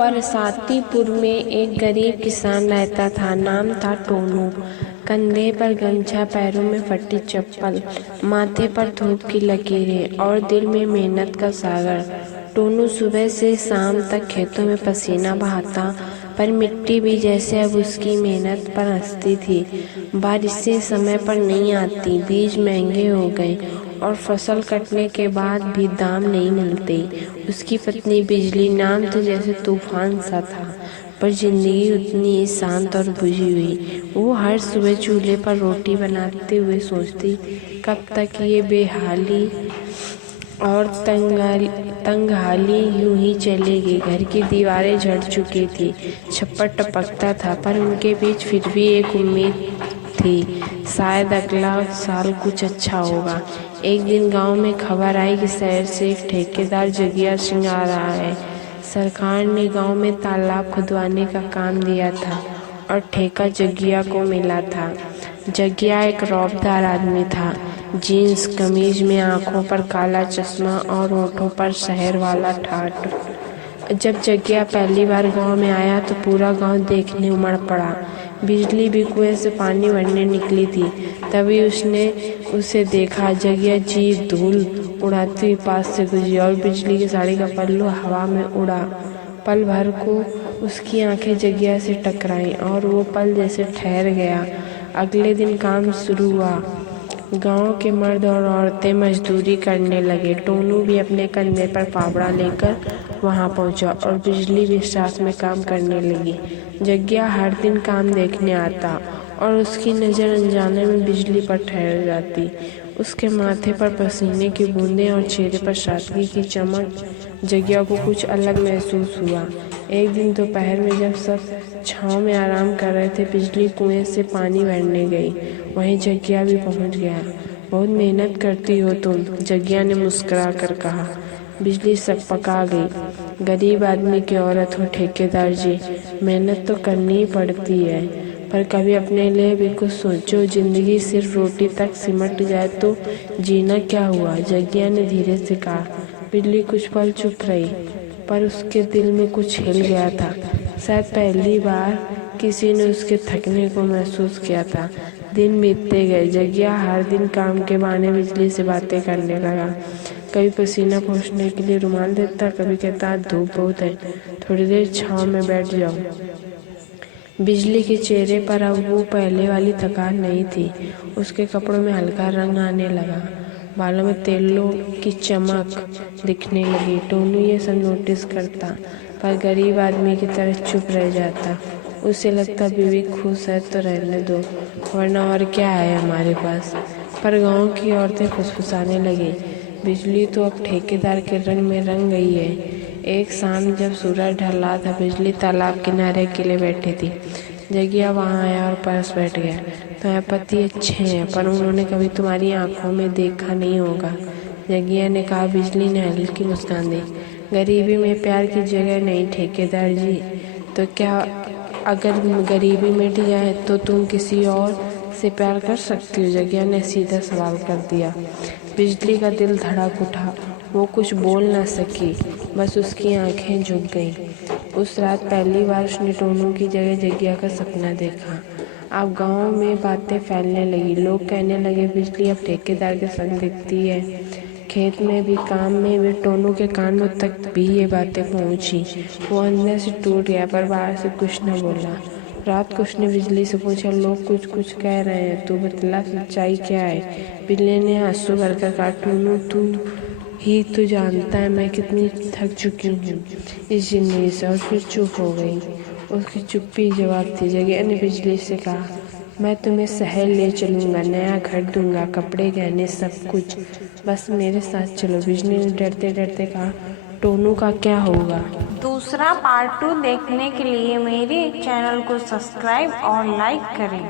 बरसातीपुर में एक गरीब किसान रहता था। नाम था टोनू। कंधे पर गमछा, पैरों में फटी चप्पल, माथे पर धूप की लकीरें और दिल में मेहनत का सागर। टोनू सुबह से शाम तक खेतों में पसीना बहाता, पर मिट्टी भी जैसे अब उसकी मेहनत पर हंसती थी। बारिशें समय पर नहीं आती, बीज महंगे हो गए और फसल कटने के बाद भी दाम नहीं मिलते। उसकी पत्नी बिजली नाम तो जैसे तूफान सा था, पर जिंदगी उतनी शांत और बुझी हुई। वो हर सुबह चूल्हे पर रोटी बनाते हुए सोचती, कब तक ये बेहाली और तंगहाली यूं ही चलेगी। घर की दीवारें झड़ चुकी थी, छप्पर टपकता था, पर उनके बीच फिर भी एक उम्मीद थी, शायद अगला साल कुछ अच्छा होगा। एक दिन गांव में खबर आई कि शहर से एक ठेकेदार जगिया सिंह आ रहा है। सरकार ने गांव में तालाब खुदवाने का काम दिया था और ठेका जगिया को मिला था। जगिया एक रौबदार आदमी था, जीन्स कमीज में, आंखों पर काला चश्मा और होठों पर शहर वाला ठाठ। जब जगिया पहली बार गांव में आया तो पूरा गांव देखने उमड़ पड़ा। बिजली भी कुएं से पानी भरने निकली थी, तभी उसने उसे देखा। जगिया जी धूल उड़ाती हुई पास से गुजरी और बिजली की साड़ी का पल्लू हवा में उड़ा। पल भर को उसकी आंखें जगिया से टकराईं और वो पल जैसे ठहर गया। अगले दिन काम शुरू हुआ। गांव के मर्द और औरतें मजदूरी करने लगे। टोनू भी अपने कंधे पर फावड़ा लेकर वहां पहुंचा और बिजली भी साथ में काम करने लगी। जगिया हर दिन काम देखने आता और उसकी नज़र अनजाने में बिजली पर ठहर जाती। उसके माथे पर पसीने की बूंदें और चेहरे पर सादगी की चमक। जगिया को कुछ अलग महसूस हुआ। एक दिन दोपहर में जब सब छांव में आराम कर रहे थे, बिजली कुएं से पानी भरने गई। वहीं जगिया भी पहुंच गया। बहुत मेहनत करती हो तुम, जगिया ने मुस्कुरा कर कहा। बिजली सकपका गई। गरीब आदमी की औरत हो ठेकेदार जी, मेहनत तो करनी ही पड़ती है, पर कभी अपने लिए भी कुछ सोचो। जिंदगी सिर्फ रोटी तक सिमट जाए तो जीना क्या हुआ, जगिया ने धीरे से कहा। बिजली कुछ पल चुप रही, पर उसके दिल में कुछ हिल गया था। शायद पहली बार किसी ने उसके थकने को महसूस किया था। दिन बीतते गए। जगिया हर दिन काम के बहाने बिजली से बातें करने लगा। कभी पसीना पोंछने के लिए रुमाल देता, कभी कहता धूप बहुत है, थोड़ी देर छांव में बैठ जाओ। बिजली के चेहरे पर अब वो पहले वाली थकान नहीं थी। उसके कपड़ों में हल्का रंग आने लगा, बालों में तेलों की चमक दिखने लगी। टोनू ये सब नोटिस करता, पर गरीब आदमी की तरह चुप रह जाता। उसे लगता बीवी खुश है तो रहने दो, वरना और क्या है हमारे पास। पर गांव की औरतें फुसफुसाने लगी, बिजली तो अब ठेकेदार के रंग में रंग गई है। एक शाम जब सूरज ढल रहा था, बिजली तालाब किनारे अकेले बैठी थी। जगिया वहां आया और पास बैठ गया। तुम्हारे पति अच्छे हैं, पर उन्होंने कभी तुम्हारी आंखों में देखा नहीं होगा, जगिया ने कहा। बिजली ने हल्की मुस्कान दी। गरीबी में प्यार की जगह नहीं ठेकेदार जी। तो क्या अगर गरीबी मिट जाए तो तुम किसी और से प्यार कर सकती हो, जगिया ने सीधा सवाल कर दिया। बिजली का दिल धड़क उठा। वो कुछ बोल न सकी, बस उसकी आंखें झुक गईं। उस रात पहली बार उसने टोनू की जगह जगिया का सपना देखा। अब गांव में बातें फैलने लगी। लोग कहने लगे बिजली अब ठेकेदार के संग दिखती है। खेत में भी, काम में भी। टोनू के कानों तक भी ये बातें पहुंची। वो अंदर से टूट गया, पर बाहर से कुछ न बोला। रात को उसने बिजली से पूछा, लोग कुछ कुछ कह रहे हैं, तू बतला सच्चाई क्या है। बिजली ने आंसू भरकर कहा, टोनू तू ही तो जानता है मैं कितनी थक चुकी हूँ इस जिंदगी से। और फिर चुप हो गई। उसकी चुप्पी जवाब थी। जगिया ने बिजली से कहा, मैं तुम्हें शहर ले चलूँगा, नया घर दूंगा, कपड़े गहने सब कुछ, बस मेरे साथ चलो। बिजली ने डरते डरते कहा, टोनू का क्या होगा। दूसरा पार्ट 2 देखने के लिए मेरे चैनल को सब्सक्राइब और लाइक करें।